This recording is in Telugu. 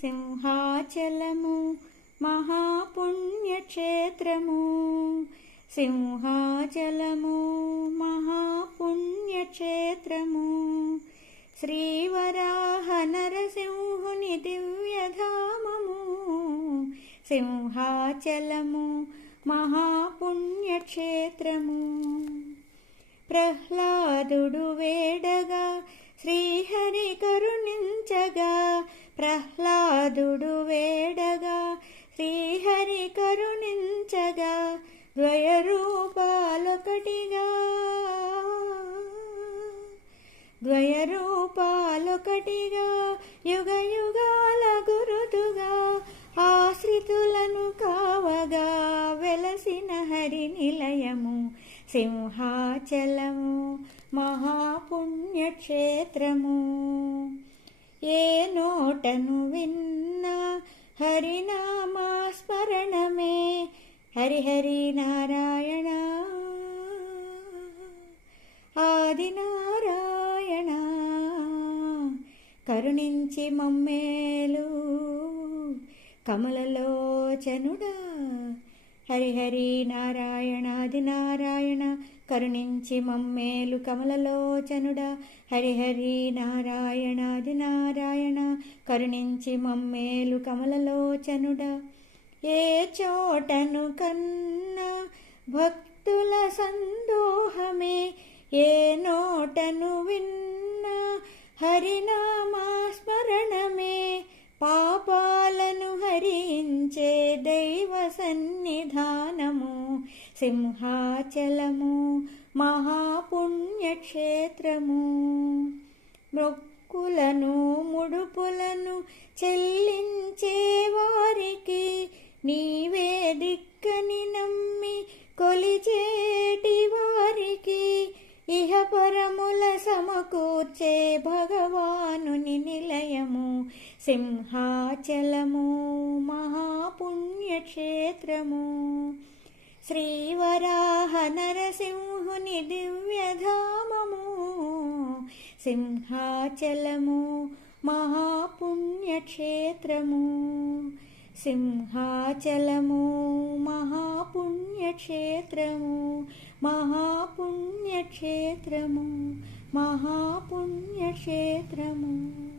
సింహాచలము మహాపుణ్యక్షేత్రము. సింహాచలము మహాపుణ్యక్షేత్రము. శ్రీవరాహ నరసింహుని దివ్యధామము. సింహాచలము మహాపుణ్యక్షేత్రము. ప్రహ్లాదుడు వేడగా ప్రహ్లాదుడు వేడగా శ్రీహరి కరుణించగా ద్వయ రూపాలొకటిగా ద్వయ రూపాలొకటిగా యుగ యుగాల గురుదుగా ఆశ్రితులను కావగా వెలసిన హరి నిలయము సింహాచలము మహాపుణ్యక్షేత్రము. ఏ నోటను విన్నా హరినామా స్మరణమే హరిహరి నారాయణ. ఆది నారాయణ. కరుణించి మమ్మేలు. కమలలోచనుడా. హరిహరి నారాయణాది నారాయణ. కరుణించి మమ్మేలు కమలలోచనుడా. హరిహరి నారాయణాది నారాయణ కరుణించి మమ్మేలు కమలలోచనుడా. ఏ చోటను కన్నా భక్తుల సందోహమే ఏ నోటను విన్నా హరినామాస్మరణమే. పాపాలను హరించే దైవ సన్నిధానము. సింహాచలము మహాపుణ్యక్షేత్రము. మొక్కులను ముడుపులను చెల్లించే వారికి నీవే దిక్కని నమ్మి కొలిచేటి వారికి ఇహ పరముల సమకూర్చే భగవానుని నిలయము. సింహాచలము మహాపుణ్యక్షేత్రము. శ్రీవరాహ నరసింహుని దివ్యధామము సింహాచలము మహాపుణ్యక్షేత్రము సింహాచలము మహాపుణ్యక్షేత్రము మహాపుణ్యక్షేత్రము మహాపుణ్యక్షేత్రము.